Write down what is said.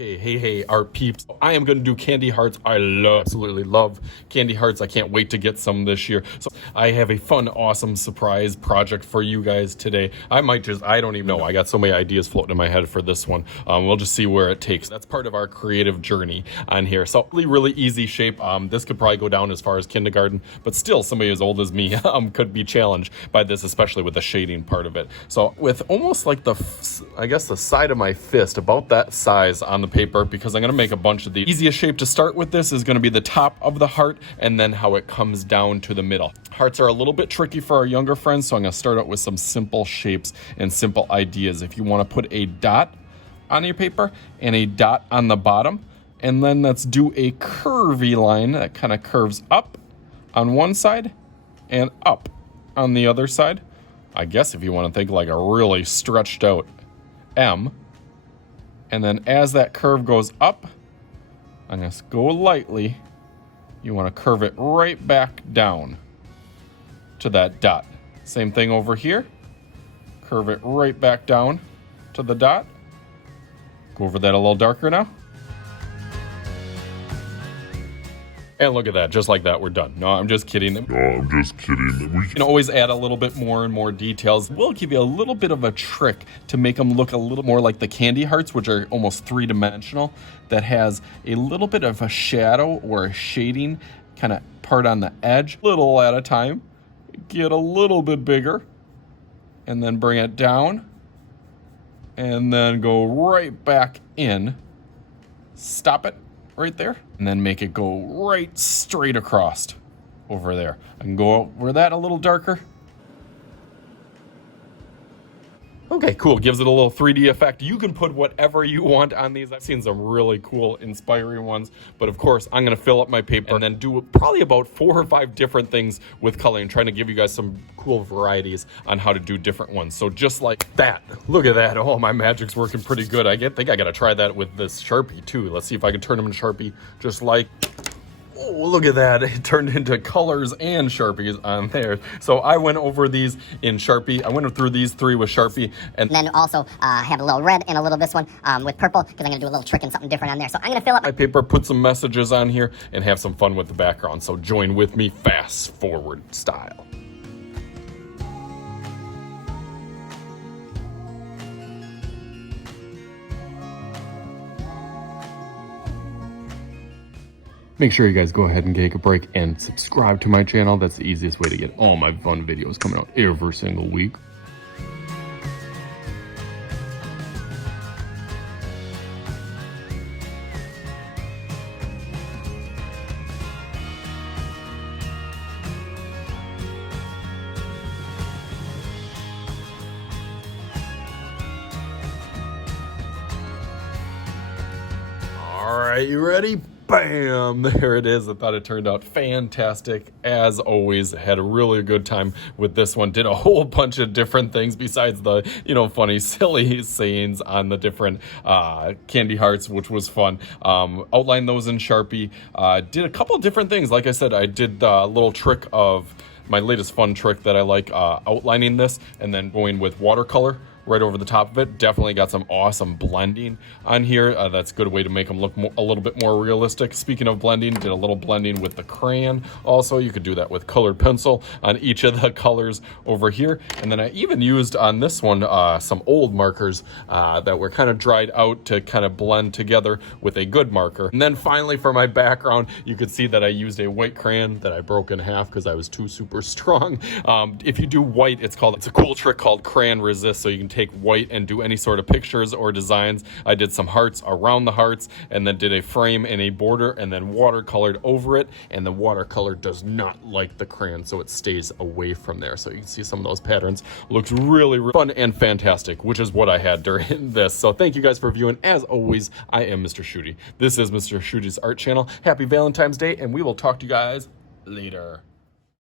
Okay, hey, art peeps. I am going to do candy hearts. Absolutely love candy hearts. I can't wait to get some this year. So I have a fun, awesome surprise project for you guys today. I don't even know. I got so many ideas floating in my head for this one. We'll just see where it takes. That's part of our creative journey on here. So really easy shape. This could probably go down as far as kindergarten, but still somebody as old as me could be challenged by this, especially with the shading part of it. So with almost like the side of my fist, about that size on the paper, because I'm going to make a bunch of these. Easiest shape to start with this is going to be the top of the heart and then how it comes down to the middle. Hearts are a little bit tricky for our younger friends, so I'm going to start out with some simple shapes and simple ideas. If you want to put a dot on your paper and a dot on the bottom, and then let's do a curvy line that kind of curves up on one side and up on the other side. I guess if you want to think like a really stretched out M. And then as that curve goes up, I'm going to go lightly. You want to curve it right back down to that dot. Same thing over here. Curve it right back down to the dot. Go over that a little darker now. And look at that, just like that, we're done. No, I'm just kidding. We can always add a little bit more and more details. We'll give you a little bit of a trick to make them look a little more like the candy hearts, which are almost three-dimensional, that has a little bit of a shadow or a shading kind of part on the edge. Little at a time. Get a little bit bigger. And then bring it down. And then go right back in. Stop it. Right there, and then make it go right straight across over there. I can go over that a little darker. Okay, cool. Gives it a little 3D effect. You can put whatever you want on these. I've seen some really cool, inspiring ones. But of course, I'm going to fill up my paper and then do probably about 4 or 5 different things with coloring, trying to give you guys some cool varieties on how to do different ones. So just like that. Look at that. Oh, my magic's working pretty good. I think I got to try that with this Sharpie too. Let's see if I can turn them into Sharpie just like... Oh, look at that. It turned into colors and Sharpies on there. So I went over these in Sharpie. I went through these 3 with Sharpie. And then also have a little red and a little this one with purple, because I'm going to do a little trick and something different on there. So I'm going to fill up my paper, put some messages on here, and have some fun with the background. So join with me fast forward style. Make sure you guys go ahead and take a break and subscribe to my channel. That's the easiest way to get all my fun videos coming out every single week. All right, you ready? Bam! There it is. I thought it turned out fantastic. As always, had a really good time with this one. Did a whole bunch of different things besides the, funny, silly sayings on the different candy hearts, which was fun. Outlined those in Sharpie. Did a couple different things. Like I said, I did the little trick of my latest fun trick that I like, outlining this and then going with watercolor right over the top of it. Definitely got some awesome blending on here. That's a good way to make them look a little bit more realistic. Speaking of blending, did a little blending with the crayon. Also, you could do that with colored pencil on each of the colors over here. And then I even used on this one some old markers that were kind of dried out to kind of blend together with a good marker. And then finally for my background, you could see that I used a white crayon that I broke in half because I was too super strong. If you do white, it's a cool trick called crayon resist, so you can take white and do any sort of pictures or designs. I did some hearts around the hearts and then did a frame and a border and then watercolored over it, and the watercolor does not like the crayon, so it stays away from there. So you can see some of those patterns. Looks really fun and fantastic, which is what I had during this. So thank you guys for viewing. As always, I am Mr. Shooty. This is Mr. Shooty's Art Channel. Happy Valentine's Day, and we will talk to you guys later.